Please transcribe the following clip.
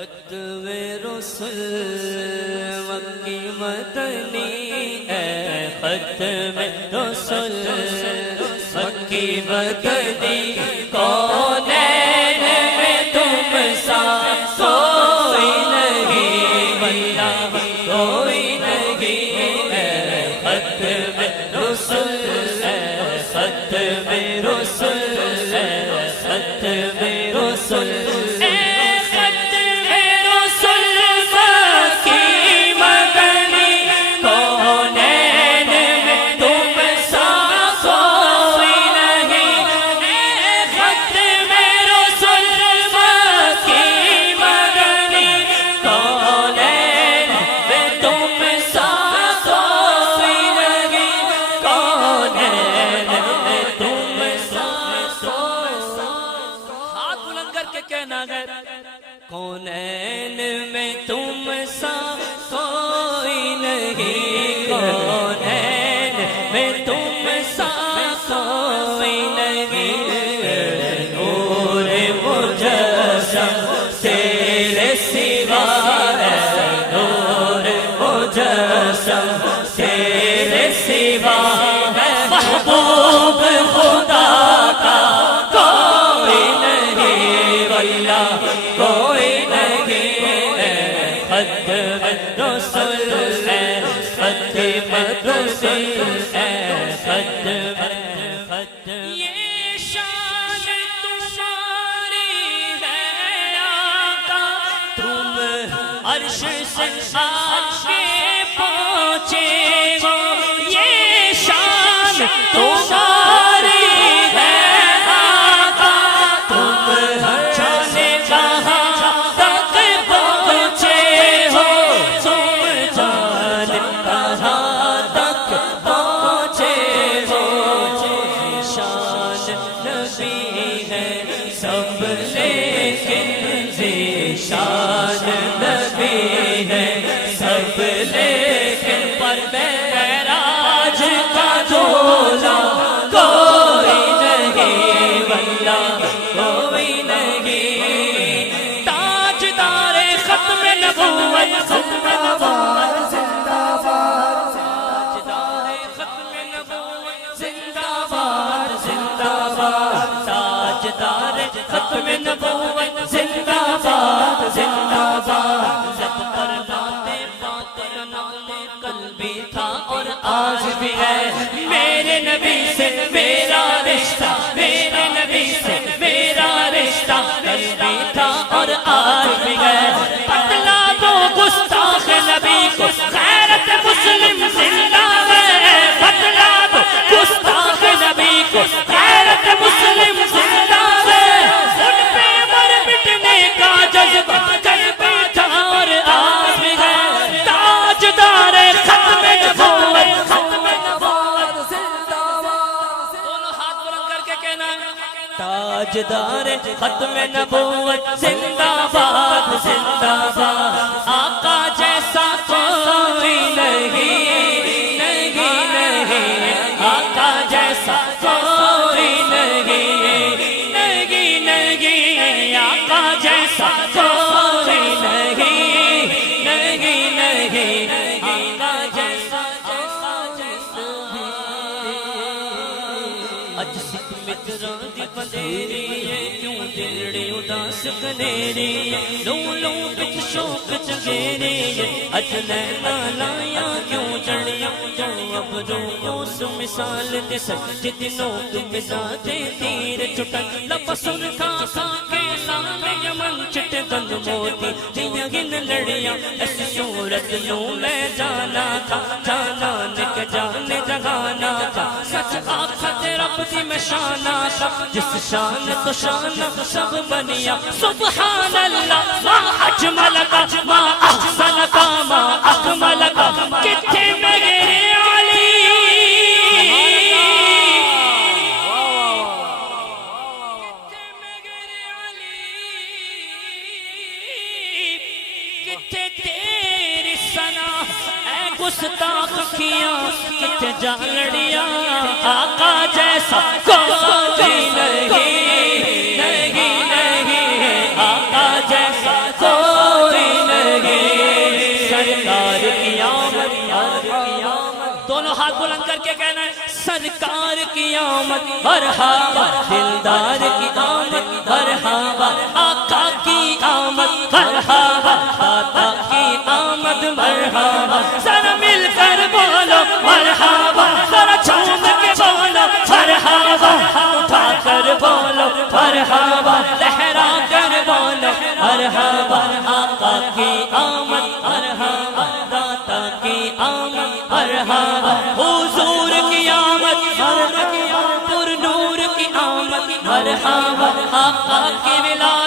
ختم رسل مکی مدنی اے ختم رسل مکی مدنی کونین میں تم سا کوئی نہیں واللہ کوئی نہیں اے ختم رسل اے ختم رسل اے ختم رسل کونین میں تم سا کوئی نہیں کونین میں تم سا کوئی نہیں نور مجسم تیرے سوا ہے نور مجسم تیرے سوا ہے محبوب خدا کا کوئی نہیں واللہ کوئی نہیں ہے ختم رسل ہے ختم رسل ہے ختم یہ شان تمہاری ہے آقا تم عرش سے آگے پہنچے ہو یہ شان تمہاری ہے آقا تم جانے کہاں تک پہنچے ہو تم جانے کہاں تک پہنچے ہو شان نبی ہے سب لیکن شان نبی ہے سب لیکن پر معراج کا دھولا کوئی نہیں واللہ کوئی نہیں تاجدار ختم نبوت ختم نبوت زندہ باد تاجدار ختم نبوت زندہ باد زندہ باد تاجدار ختم نبوت زندہ باد زندہ باد جب پر باتیں باتیں نانے کل بھی تھا اور آج بھی ہے میرے نبی سے میرا رشتہ میرے نبی سے میرا رشتہ کل بھی تھا اور آج بھی ہے بتلا دو گستاخ نبی کو غیرت مسلم زندہ ہے بتلا دو گستاخ نبی کو غیرت مسلم زندہ ہے ان پہ مر مٹنے کا جذبہ جذبہ تھا اور آج بھی ہے تاجدار ختم نبوت ختم نبوت زندہ باد دونوں ہاتھ بلند کر کے کہنا تاجدار ختم نبوت زندہ باد زندہ باد آقا جیسا کوئی نہیں نہیں نہیں آقا جیسا کوئی نہیں نہیں نہیں آقا جیسا کوئی نہیں نہیں نہیں آقا جیسا اج سکھ متراں دی بندیری ہے کیوں دلڑی اداس کنیری ہے لو لو وچ شوق چنگیری ہے اج نینا لایا کیوں جڑیاں جڑیاں برو اس مثال دے سچ دنوں تم ذاتے تیر چھٹن لب سن کھا کھا کے لامے یمن چٹ گند موتی جیاں گن لڑیاں اس صورت نوں میں جانا تھا جانا نک جانے جگانا تھا سچ آخت رب دی میں شانہ تھا جس شان تو شانہ سب بنیا سبحان اللہ ما اجمل کا ما احسن کا ما اکمل کا کتھے میرے علی کتھے تیری ثنا اے گستاخ کھیاں کتھے جالڑیاں آقا جیسا کوئی نہیں نہیں نہیں آقا جیسا کوئی سرکار کی آمد مرحبا، دلدار کی آمد مرحبا، آقا کی آمد مرحبا، داتا کی آمد مرحبا، ذرا مل کر بولو مرحبا، ذرا جھوم کے بولو مرحبا، اٹھا کر بولو مرحبا، لہرا کر بولو مرحبا، آقا کی آمد مرحبا، داتا کی آمد مرحبا، حضور کی آمد مرحبا، پر نور کی آمد مرحبا، آقا کی ولایت